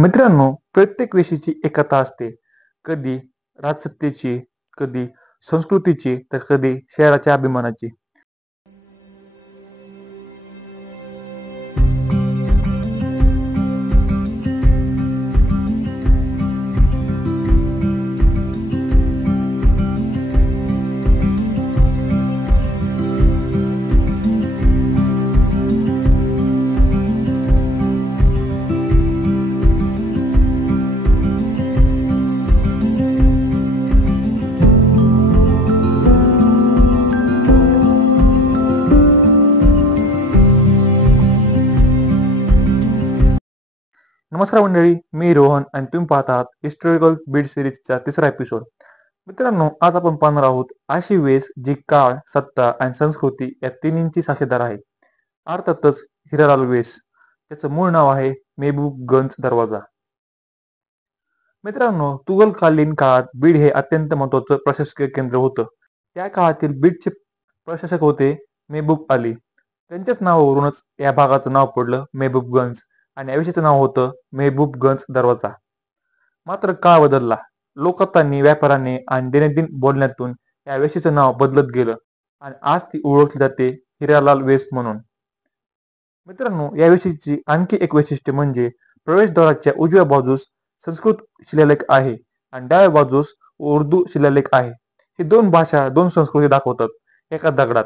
मित्रांनो, प्रत्येक वेशीची एक कथा असते. कधी राजसत्तेची, कधी संस्कृतीची, तर कधी शहराच्या अभिमानाची. नमस्कार मंडळी, मी रोहन आणि तुम्ही पाहत आहात हिस्टॉरिकल बीट सिरीजचा तिसरा एपिसोड. मित्रांनो, आज आपण पाहणार आहोत अशी वेस जी काळ, सत्ता आणि संस्कृती या तिन्हींची साक्षीदार आहे. अर्थातच हिरालाल वेस. त्याचं मूळ नाव आहे मेहबूबगंज दरवाजा. मित्रांनो, तुघलकालीन काळात बीड हे अत्यंत महत्वाचं प्रशासकीय केंद्र होतं. त्या काळातील बीडचे प्रशासक होते मेहबूब अली. त्यांच्याच नावावरूनच या भागाचं नाव पडलं मेहबूबगंज आणि आयुष्याचं नाव होतं मेहबूबगंज दरवाजा. मात्र काळ बदलला. लोककथांनी, व्यापाराने आणि दैनंदिन बोलण्यातून या वेशीचं नाव बदलत गेलं आणि आज ती ओळखली जाते हिरालाल वेस म्हणून. मित्रांनो, या वेशीची आणखी एक वैशिष्ट्य म्हणजे प्रवेशद्वाराच्या उजव्या बाजूस संस्कृत शिलालेख आहे आणि डाव्या बाजूस उर्दू शिलालेख आहे. ही दोन भाषा, दोन संस्कृती दाखवतात एका दगडात.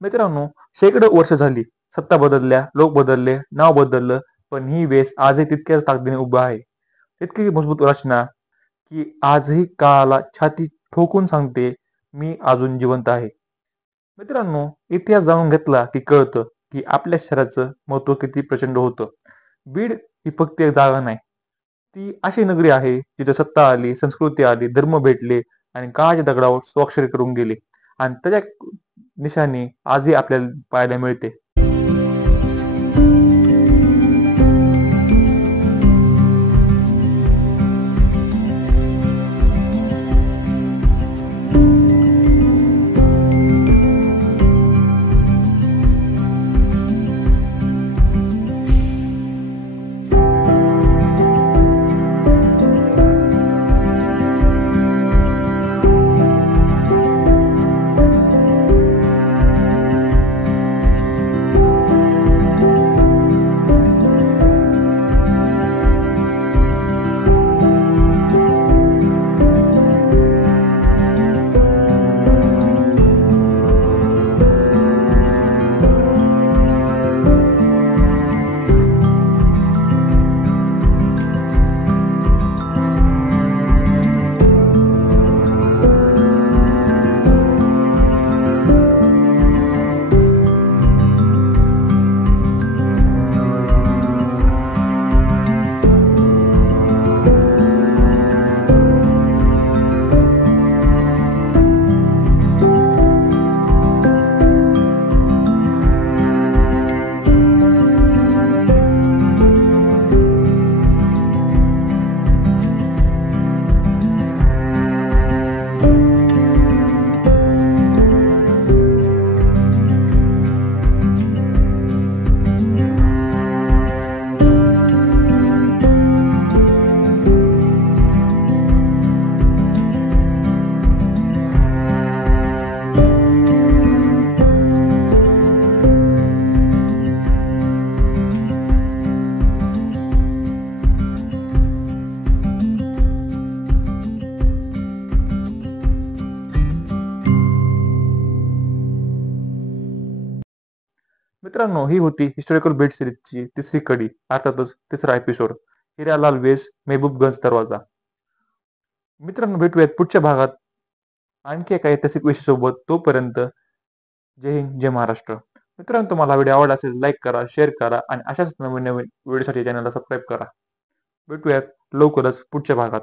मित्रांनो, शेकडो वर्ष झाली, सत्ता बदलल्या, लोक बदलले, नाव बदललं, पण ही वेस आजही तितक्याच ताकदीने उभा आहे. इतकी मजबूत रचना की आजही काळाला छाती ठोकून सांगते, मी अजून जिवंत आहे. मित्रांनो, इतिहास जाणून घेतला की कळतं की आपल्या शहराचं महत्व किती प्रचंड होतं. बीड ही फक्त एक जागा नाही, ती अशी नगरी आहे जिथे सत्ता आली, संस्कृती आली, धर्म भेटले आणि काळाच्या दगडावर स्वाक्षरी करून गेले आणि त्याच्या निशाणी आजही आपल्याला पाहायला मिळते. मित्रांनो, ही होती हिस्टॉरिकल बेट सिरीजची तिसरी कडी, अर्थातच तिसरा एपिसोड. हिरालाल वेस, मेहबूबगंज दरवाजा. मित्रांनो, भेटूयात पुढच्या भागात आणखी एका ऐतिहासिक विषयासोबत. तोपर्यंत जय हिंद, जय महाराष्ट्र. मित्रांनो, तुम्हाला व्हिडिओ आवडला असेल लाईक करा, शेअर करा आणि अशाच नवीन नवीन व्हिडिओसाठी चॅनलला सबस्क्राईब करा. भेटूयात लवकरच पुढच्या भागात.